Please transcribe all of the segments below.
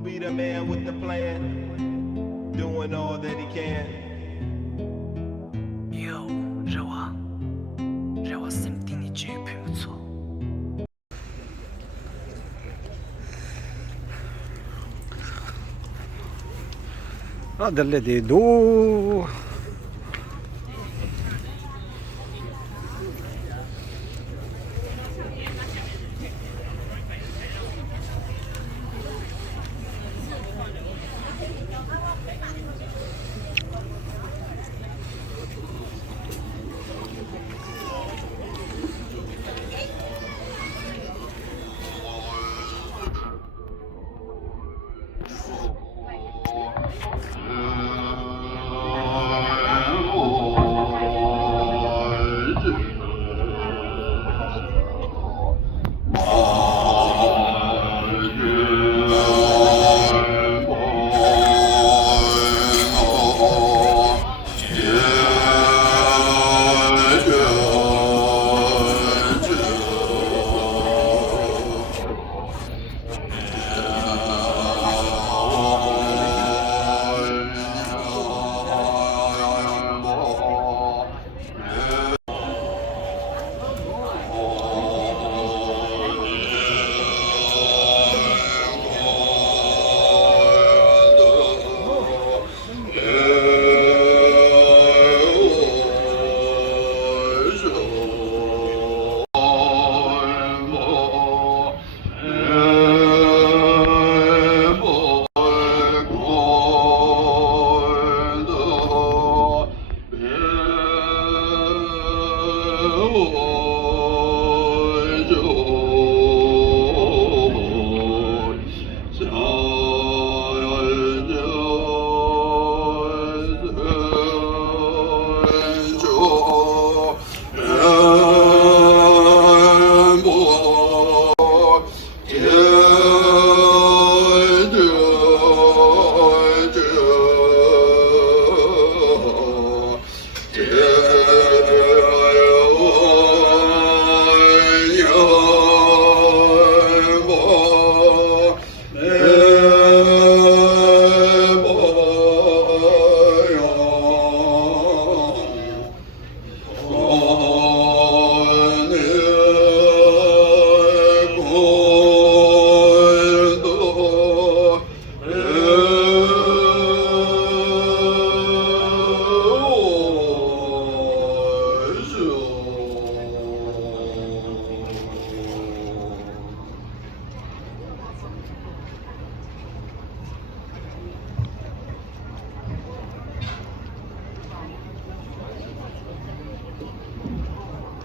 Who be the man with the plan, doing all that he can? Yo, 让我心定你句配不错。هذا الذي يدور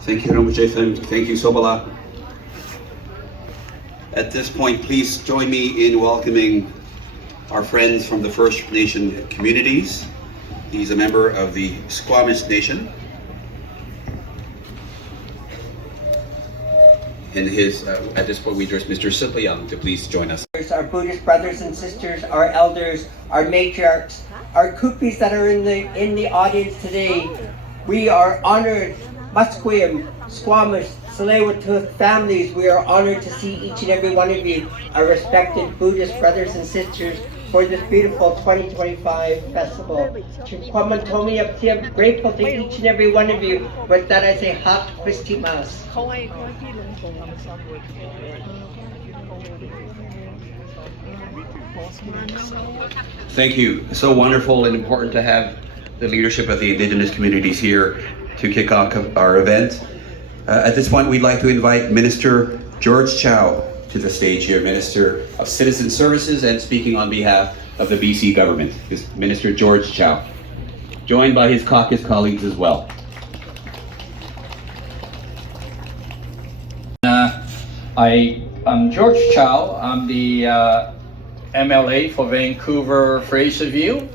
Thank you, Rinpoche. Thank you, Sobala. At this point, please join me in welcoming our friends from the First Nation communities. He's a member of the Squamish Nation. And at this point, we address Mr. Sipayang to please join us. Our Buddhist brothers and sisters, our elders, our matriarchs, our kupis that are in the audience today. We are honored. Musqueam, Squamish, Tsleil-Waututh families, we are honored to see each and every one of you, our respected Buddhist brothers and sisters, for this beautiful 2025 festival. I'm grateful to each and every one of you. With that, I say Hot Christmas. Thank you. So wonderful and important to have the leadership of the Indigenous communities here to kick off our event. At this point, we'd like to invite Minister George Chow to the stage here, Minister of Citizen Services and speaking on behalf of the BC government, is Minister George Chow, joined by his caucus colleagues as well. I'm George Chow. I'm the MLA for Vancouver Fraserview.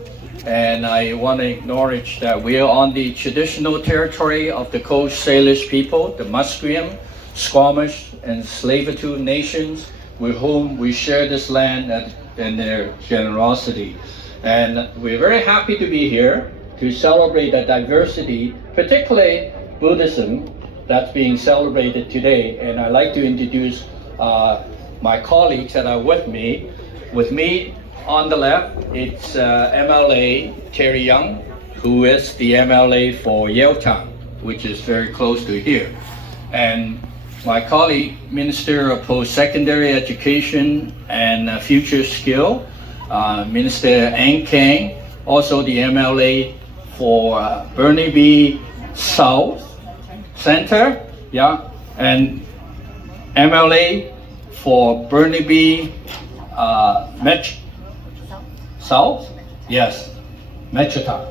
And I want to acknowledge that we are on the traditional territory of the Coast Salish people, the Musqueam, Squamish, and Tsleil-Waututh nations, with whom we share this land and their generosity. And we're very happy to be here to celebrate the diversity, particularly Buddhism, that's being celebrated today. And I'd like to introduce my colleagues that are with me. with me on the left, it's MLA Terry Young, who is the MLA for Yaletown, which is very close to here. And my colleague, Minister of Post-Secondary Education and Future Skill, Minister Ang Kang, also the MLA for Burnaby South Center, yeah, and MLA for Burnaby South, yes, Metrotown,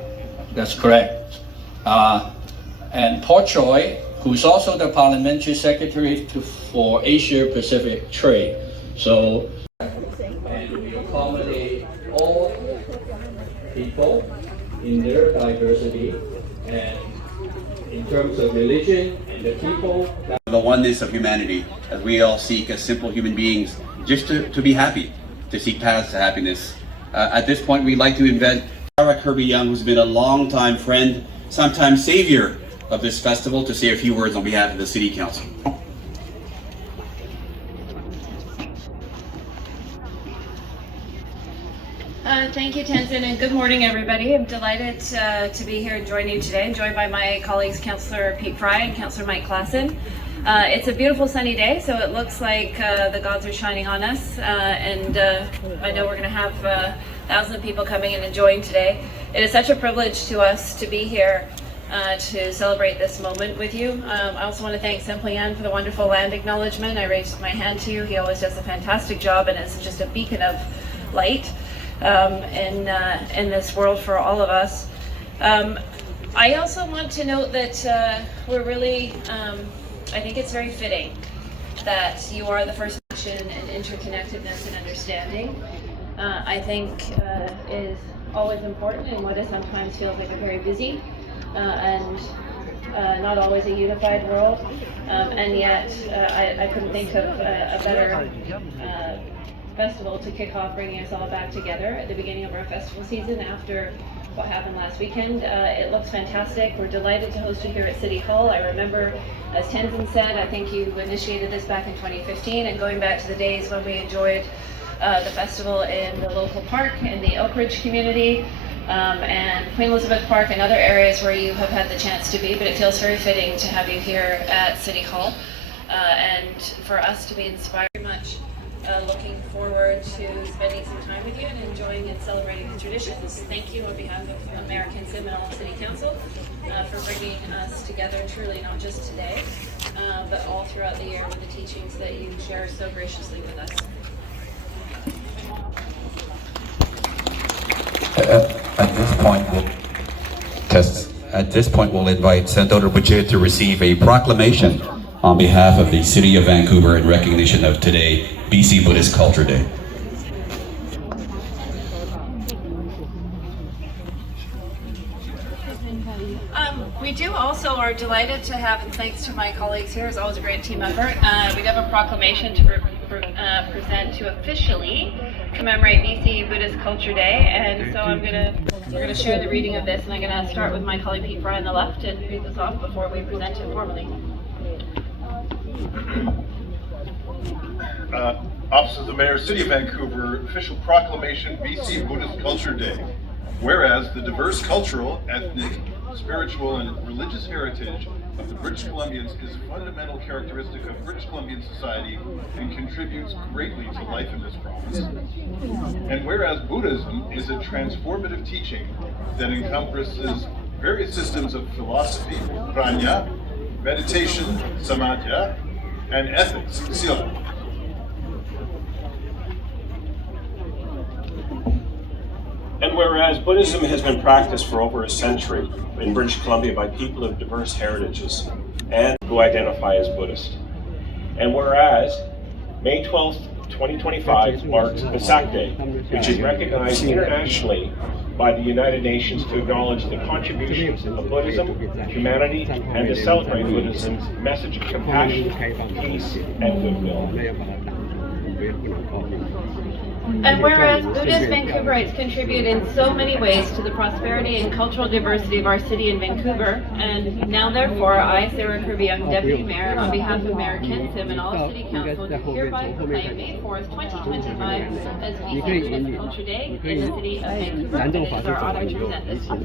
that's correct. And Paul Choi, who's also the Parliamentary Secretary for Asia Pacific Trade. So, and we accommodate all people in their diversity, and in terms of religion and the people. The oneness of humanity, as we all seek as simple human beings, just to be happy, to seek paths to happiness. At this point, we'd like to invite Sarah Kirby Young, who's been a long-time friend, sometimes savior of this festival, to say a few words on behalf of the City Council. Thank you, Tenzin, and good morning, everybody. I'm delighted to be here and join you today, joined by my colleagues, Councillor Pete Fry and Councillor Mike Klassen. It's a beautiful sunny day, so it looks like the gods are shining on us, and I know we're going to have thousands of people coming and enjoying today. It is such a privilege to us to be here to celebrate this moment with you. I also want to thank Semplian for the wonderful land acknowledgement. I raised my hand to you. He always does a fantastic job and is just a beacon of light in this world for all of us. I also want to note that we're really, I think it's very fitting that you are the First Nation in interconnectedness and understanding. I think is always important in what is sometimes feels like a very busy and not always a unified world, and yet I couldn't think of a better festival to kick off bringing us all back together at the beginning of our festival season after what happened last weekend. It looks fantastic. We're delighted to host you here at City Hall. I remember, as Tenzin said, I think you initiated this back in 2015, and going back to the days when we enjoyed the festival in the local park in the Elkridge community, and Queen Elizabeth Park and other areas where you have had the chance to be, but it feels very fitting to have you here at City Hall and for us to be inspired much. Looking forward to spending some time with you and enjoying and celebrating the traditions. Thank you on behalf of American Seminole City Council for bringing us together truly, not just today, but all throughout the year with the teachings that you share so graciously with us. At this point, we'll invite Senator Rinpoche to receive a proclamation on behalf of the City of Vancouver in recognition of today, BC Buddhist Culture Day. We do also are delighted to have, and thanks to my colleagues here, it's always a great team effort, we have a proclamation to present to officially commemorate BC Buddhist Culture Day, and so we're gonna share the reading of this, and I'm gonna start with my colleague Pete Fry on the left and read this off before we present it formally. Office of the Mayor, City of Vancouver, official proclamation, BC Buddhist Culture Day. Whereas the diverse cultural, ethnic, spiritual, and religious heritage of the British Columbians is a fundamental characteristic of British Columbian society and contributes greatly to life in this province. And whereas Buddhism is a transformative teaching that encompasses various systems of philosophy, prajna, meditation, samatya, and ethics, sila. And whereas Buddhism has been practiced for over a century in British Columbia by people of diverse heritages and who identify as Buddhist. And whereas May 12th, 2025 marks Vesak Day, which is recognized internationally by the United Nations to acknowledge the contributions of Buddhism, humanity, and to celebrate Buddhism's message of compassion, peace, and goodwill. And whereas Buddhist Vancouverites contribute in so many ways to the prosperity and cultural diversity of our city in Vancouver, and now therefore I, Sarah Kirby Young, Deputy Mayor, on behalf of Mayor Ken Sim and all of City Council, do hereby proclaim May 4th, 2025 as BC Buddhist Culture Day in the city of Vancouver, and it is our honor to present this to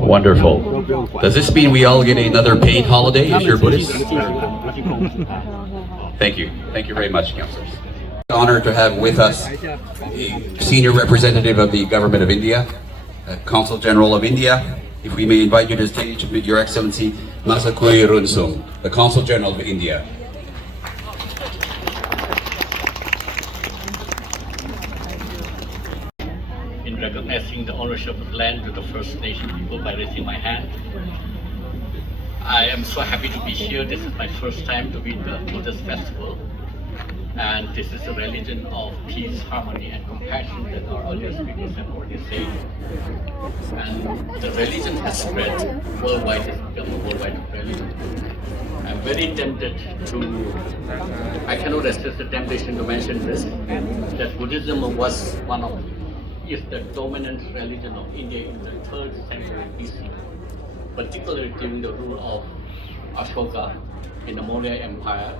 Wonderful. Does this mean we all get another paid holiday if you're Buddhist? Thank you. Thank you very much, councillors. Honored to have with us a senior representative of the Government of India, Consul General of India. If we may invite you to the stage, Your Excellency Masakui Runsung, the Consul General of India. In recognizing the ownership of land to the First Nation people by raising my hand. I am so happy to be here. This is my first time to be in the Buddhist festival. And this is a religion of peace, harmony, and compassion that our earlier speakers have already said. And the religion has spread worldwide, it's become a worldwide religion. I'm very tempted to, I cannot resist the temptation to mention this, that Buddhism was is the dominant religion of India in the 3rd century BC, particularly during the rule of Ashoka in the Maurya Empire.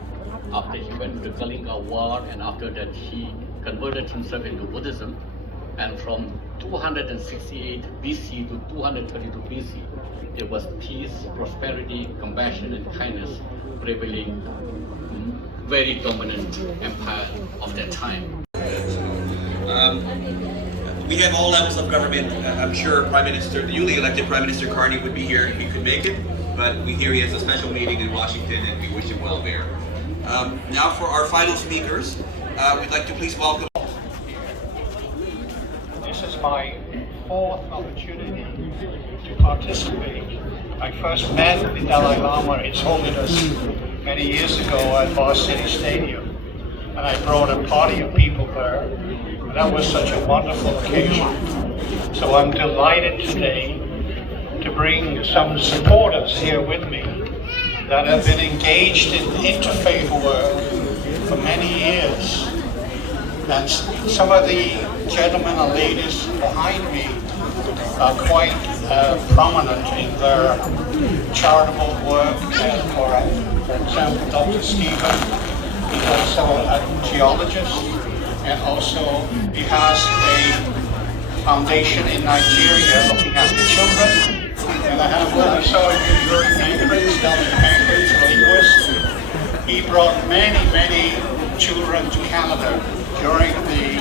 After he went to the Kalinga War, and after that he converted himself into Buddhism, and from 268 BC to 232 BC, there was peace, prosperity, compassion, and kindness prevailing, very dominant empire of that time. We have all levels of government. I'm sure Prime Minister, the newly elected Prime Minister Carney would be here if he could make it, but we hear he has a special meeting in Washington and we wish him well there. Now for our final speakers, we'd like to please welcome. This is my 4th opportunity to participate. I first met the Dalai Lama, His Holiness, many years ago at Bar City Stadium, and I brought a party of people there. That was such a wonderful occasion. So I'm delighted today to bring some supporters here with me that have been engaged in interfaith work for many years. And some of the gentlemen and ladies behind me are quite prominent in their charitable work. For example, Dr. Stephen, he's also a geologist, and also he has a foundation in Nigeria looking after children. And I have also Yuri Pankratz, Dr. Pankratz, a linguist. He brought many children to Canada during the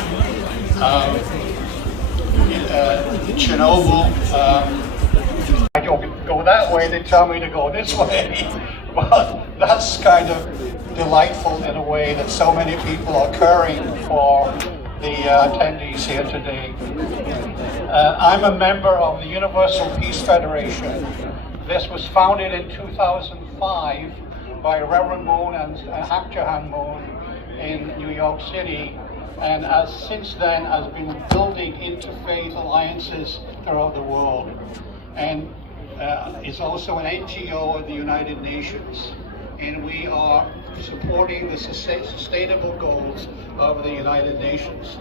Chernobyl. I don't go that way, they tell me to go this way. Well, that's kind of delightful in a way that so many people are caring for the attendees here today. I'm a member of the Universal Peace Federation. This was founded in 2005 by Reverend Moon and Hak Jahan Moon in New York City, and since then has been building interfaith alliances throughout the world, and is also an NGO of the United Nations, and we are supporting the sustainable goals of the United Nations.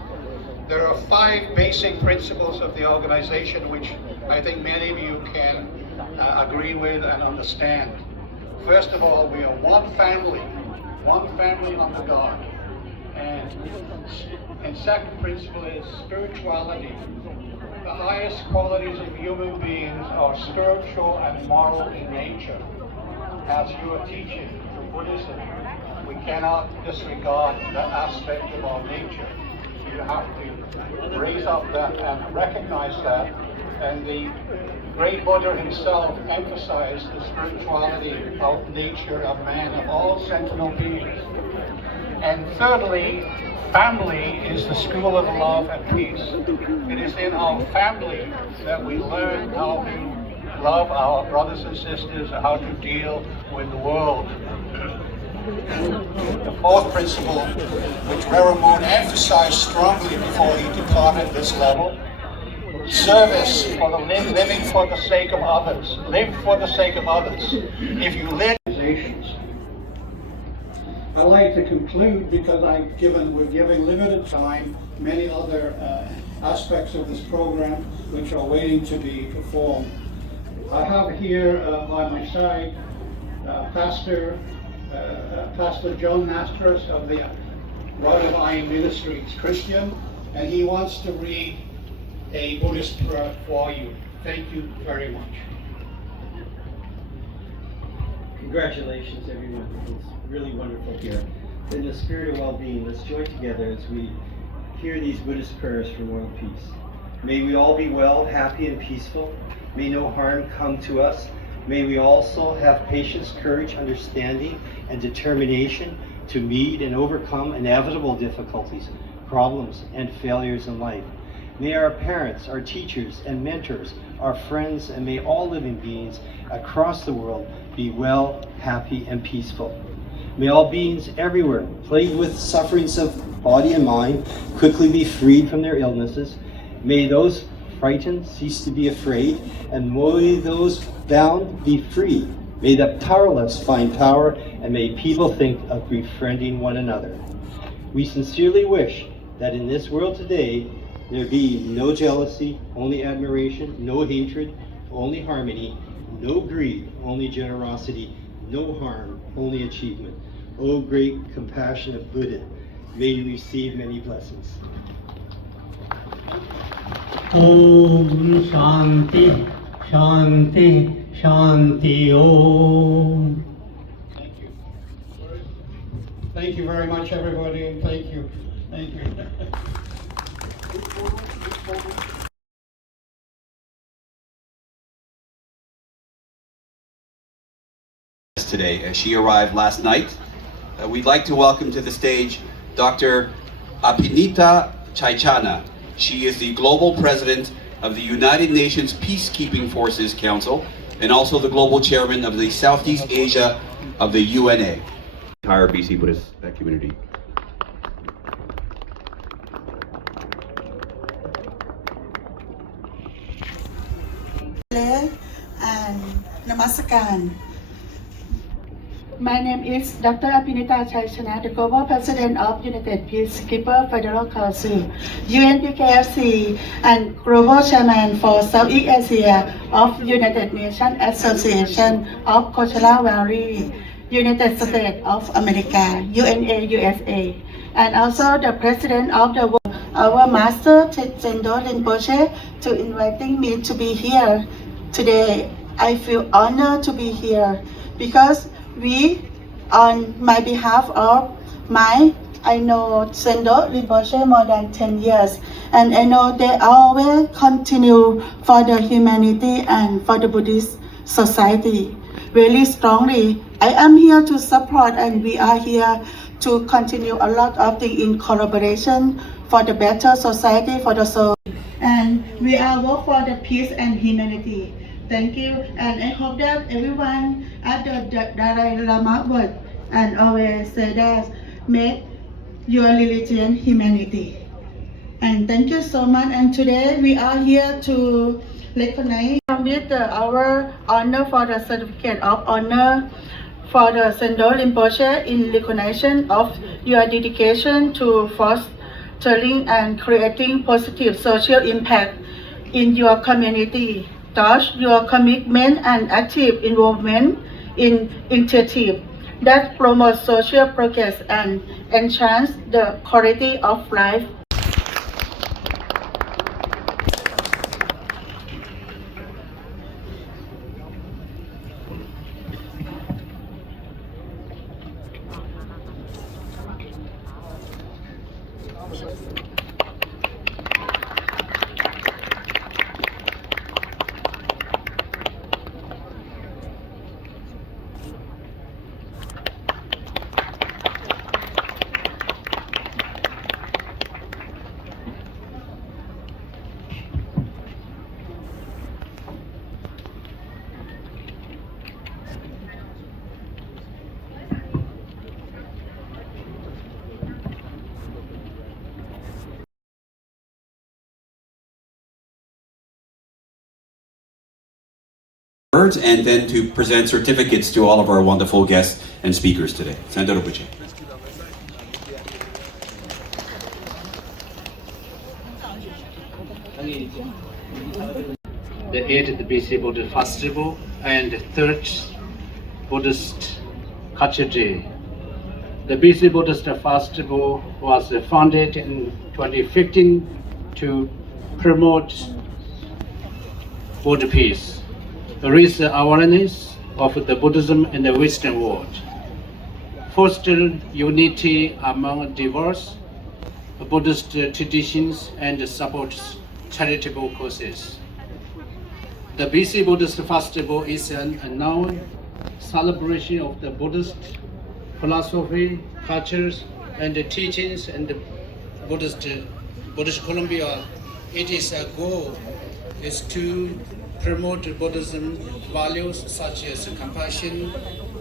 There are 5 basic principles of the organization which I think many of you can agree with and understand. First of all, we are one family under God. And second principle is spirituality. The highest qualities of human beings are spiritual and moral in nature. As you are teaching through Buddhism, we cannot disregard that aspect of our nature. You have to raise up that and recognize that. And the great Buddha himself emphasized the spirituality of nature of man, of all sentinel beings. And thirdly, family is the school of love and peace. It is in our family that we learn how to love our brothers and sisters, how to deal with the world. The 4th principle, which Reverend Moon emphasized strongly before he departed this level, service, for the living for the sake of others. Live for the sake of others. If you live organizations. I'd like to conclude because we're giving limited time, many other aspects of this program which are waiting to be performed. I have here by my side Pastor John Masters of the Rod of Iron Ministries, Christian, and he wants to read a Buddhist prayer for you. Thank you very much. Congratulations, everyone. It's really wonderful here. In the spirit of well-being, let's join together as we hear these Buddhist prayers for world peace. May we all be well, happy, and peaceful. May no harm come to us. May we also have patience, courage, understanding, and determination to meet and overcome inevitable difficulties, problems, and failures in life. May our parents, our teachers, and mentors, our friends, and may all living beings across the world be well, happy, and peaceful. May all beings everywhere, plagued with sufferings of body and mind, quickly be freed from their illnesses. May those frightened cease to be afraid, and may those bound be free. May the powerless find power, and may people think of befriending one another. We sincerely wish that in this world today, there be no jealousy, only admiration, no hatred, only harmony, no greed, only generosity, no harm, only achievement. O great compassionate Buddha, may you receive many blessings. Om Shanti, Shanti, Shanti Om. Thank you. Thank you very much, everybody, and thank you. Thank you. Today. She arrived last night. We'd like to welcome to the stage Dr. Apinita Chaichana. She is the Global President of the United Nations Peacekeeping Forces Council and also the Global Chairman of the Southeast Asia of the UNA. Entire BC Buddhist community. And Namaskaran. My name is Dr. Apinita Chaichana, the Global President of United Peacekeeper Federal Council, UNPKFC, and Global Chairman for Southeast Asia of United Nations Association of Consular Valley, United States of America, UNA, USA, and also the President of the world, our Master Tsengdok Rinpoche, to inviting me to be here today. I feel honored to be here because on my behalf of I know Tsengdok Rinpoche more than 10 years, and I know they always continue for the humanity and for the Buddhist society really strongly. I am here to support, and we are here to continue a lot of things in collaboration for the better society for the soul. And we are work for the peace and humanity. Thank you, and I hope that everyone at the Dalai Lama word and always say that make your religion humanity. And thank you so much. And today we are here to recognize with our honor for the certificate of honor for the Tsengdok Rinpoche in recognition of your dedication to fostering and creating positive social impact in your community. Thus, your commitment and active involvement in initiatives that promote social progress and enhance the quality of life. words and then to present certificates to all of our wonderful guests and speakers today. Tsengdok Rinpoche. The 8th BC Buddhist Festival and 3rd Buddhist Culture Day. The BC Buddhist Festival was founded in 2015 to promote world peace, raise awareness of the Buddhism in the Western world, foster unity among diverse Buddhist traditions, and support charitable causes. The BC Buddhist Festival is an annual celebration of the Buddhist philosophy, cultures, and the teachings in the British Columbia. Its goal is to promote Buddhism values such as compassion,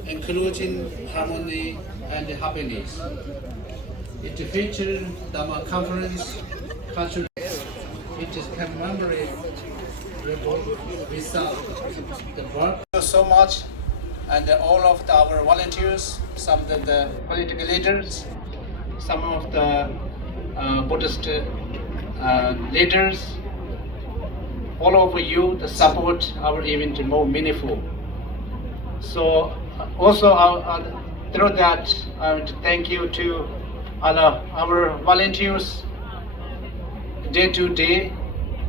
inclusion, harmony, and happiness. It features Dharma Conference, cultural. It is commemorated with the work. Thank you so much, and all of our volunteers, some of the political leaders, some of the Buddhist leaders, all of you to support our event more meaningful. So also through that, I want to thank you to all our volunteers day to day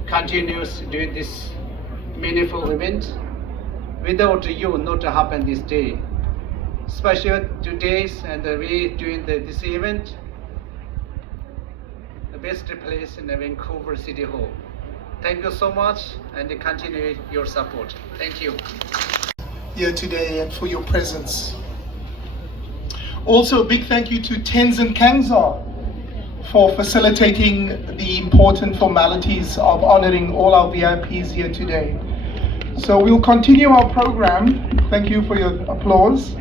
continues doing this meaningful event. Without you, not happen this day. Special 2 days, and we doing this event. The best place in the Vancouver City Hall. Thank you so much, and continue your support. Thank you. Here today and for your presence. Also, a big thank you to Tenzin Kangsa for facilitating the important formalities of honoring all our VIPs here today. So we'll continue our program. Thank you for your applause.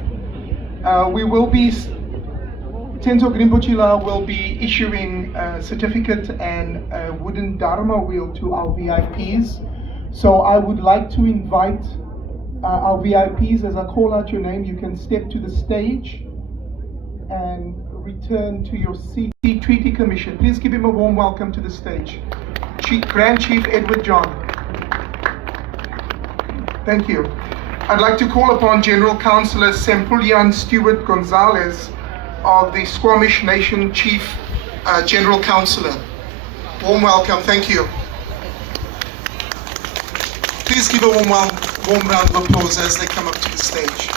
We will be, Tsengdok Rinpoche will be issuing a certificate and a wooden Dharma wheel to our VIPs. So I would like to invite our VIPs, as I call out your name, you can step to the stage and return to your seat. Treaty Commission, please give him a warm welcome to the stage. Grand Chief Edward John. Thank you. I'd like to call upon General Councillor Sempulian Stewart Gonzalez of the Squamish Nation Chief General Councillor. Warm welcome, thank you. Please give a warm round of applause as they come up to the stage.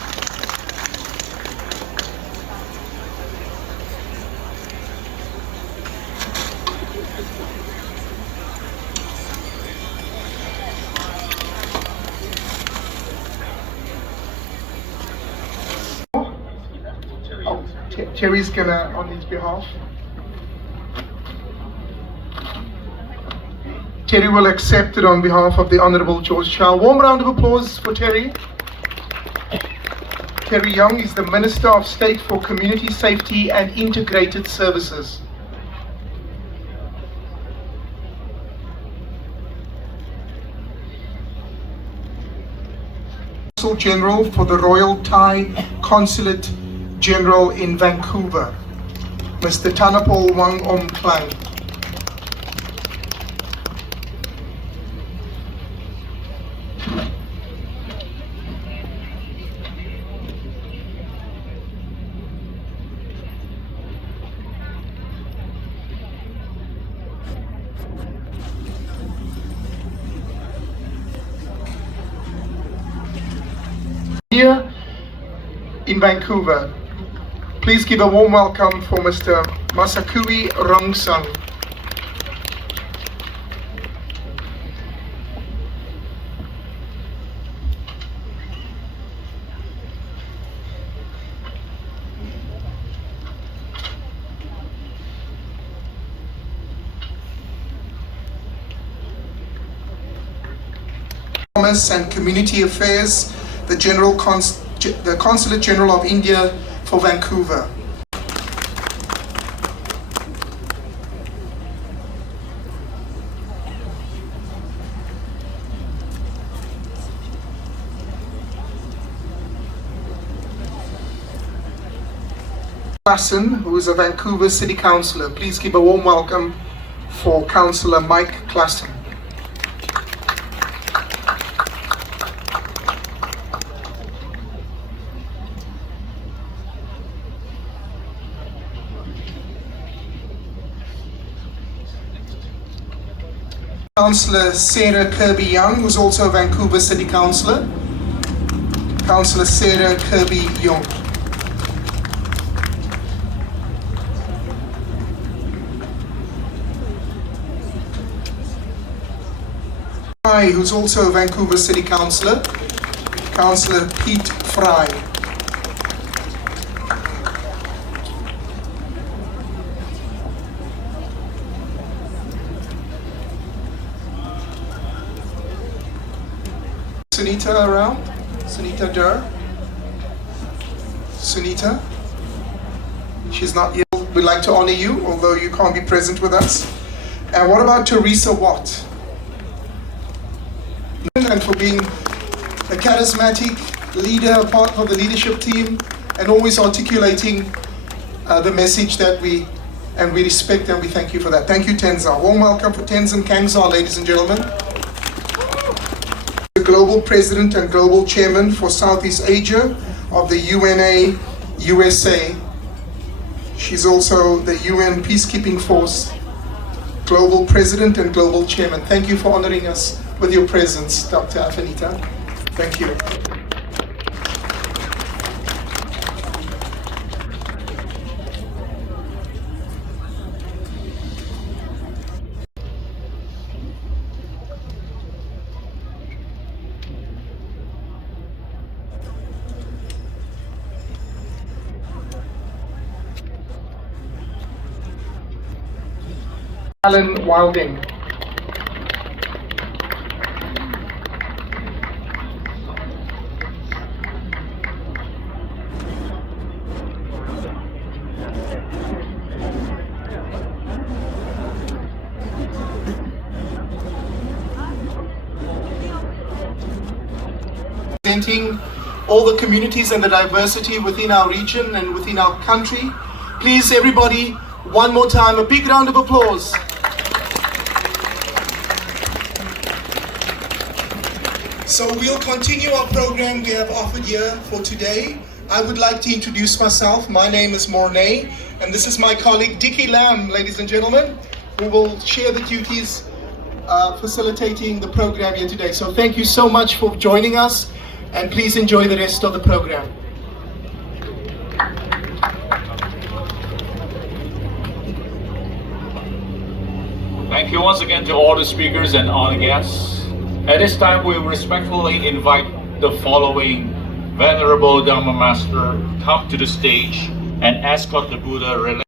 Terry's gonna, on his behalf. Terry will accept it on behalf of the Honourable George Chow. Warm round of applause for Terry. Terry Young is the Minister of State for Community Safety and Integrated Services. Consul General for the Royal Thai Consulate General in Vancouver, Mr. Tanapol Wang Om Klang. Here in Vancouver, please give a warm welcome for Mr. Masakui Rongsang. Commerce and Community Affairs, the Consulate General of India for Vancouver. Klassen, who is a Vancouver City Councillor. Please give a warm welcome for Councillor Mike Klassen. Councillor Sarah Kirby-Young, who's also a Vancouver City Councillor. Councillor Sarah Kirby-Young. Who's also a Vancouver City Councillor. Councillor Pete Fry. Sunita around? Sunita Durr? Sunita? She's not here. We'd like to honor you, although you can't be present with us. And what about Teresa Watt? And for being a charismatic leader, part of the leadership team, and always articulating the message that we respect, and we thank you for that. Thank you, Tenzin. Warm welcome for Tenzin Kangzar, ladies and gentlemen. The Global President and Global Chairman for Southeast Asia of the UNA USA. She's also the UN Peacekeeping Force Global President and Global Chairman. Thank you for honoring us with your presence, Dr. Afanita. Thank you. Alan Wilding. Representing all the communities and the diversity within our region and within our country. Please, everybody, one more time, a big round of applause. So we'll continue our program we have offered here for today. I would like to introduce myself. My name is Mornay, and this is my colleague Dickie Lamb, ladies and gentlemen, who will share the duties facilitating the program here today. So thank you so much for joining us, and please enjoy the rest of the program. Thank you once again to all the speakers and all the guests. At this time, we respectfully invite the following Venerable Dharma Master come to the stage and escort the Buddha relics.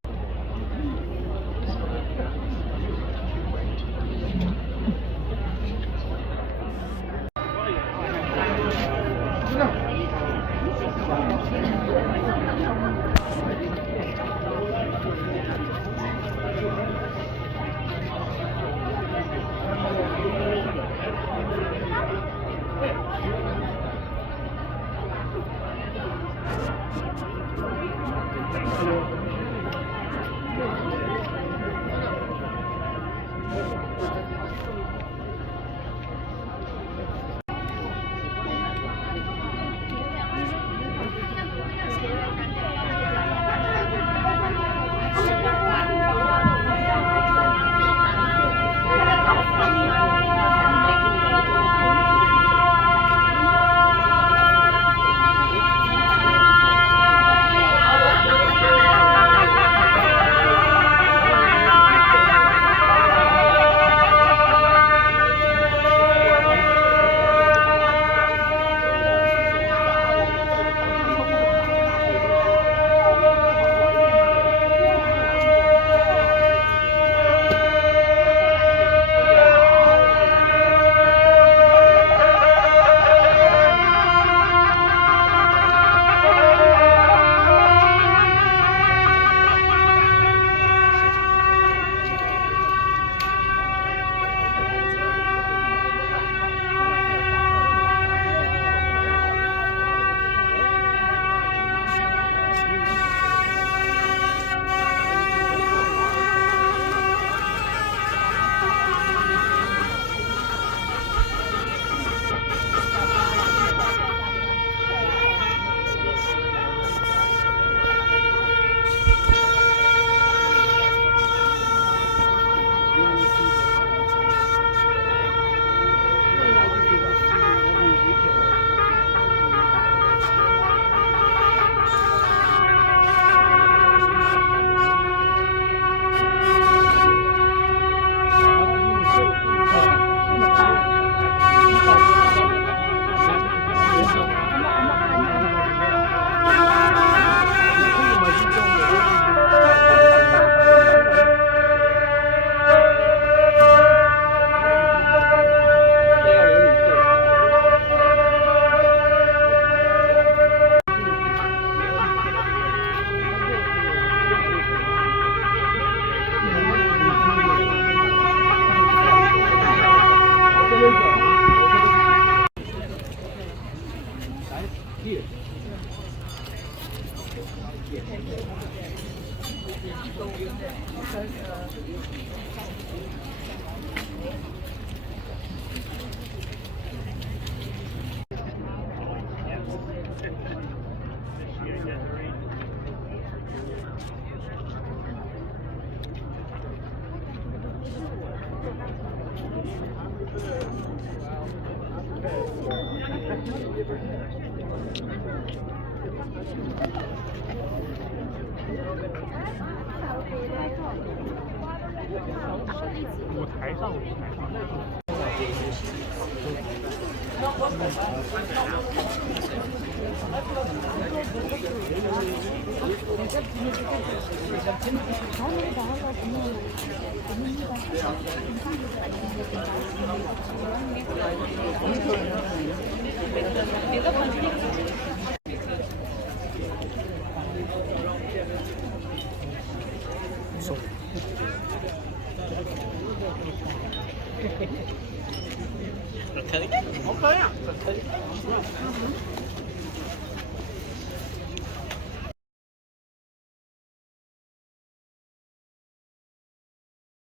Thật thế. Không tới à? Thật thế.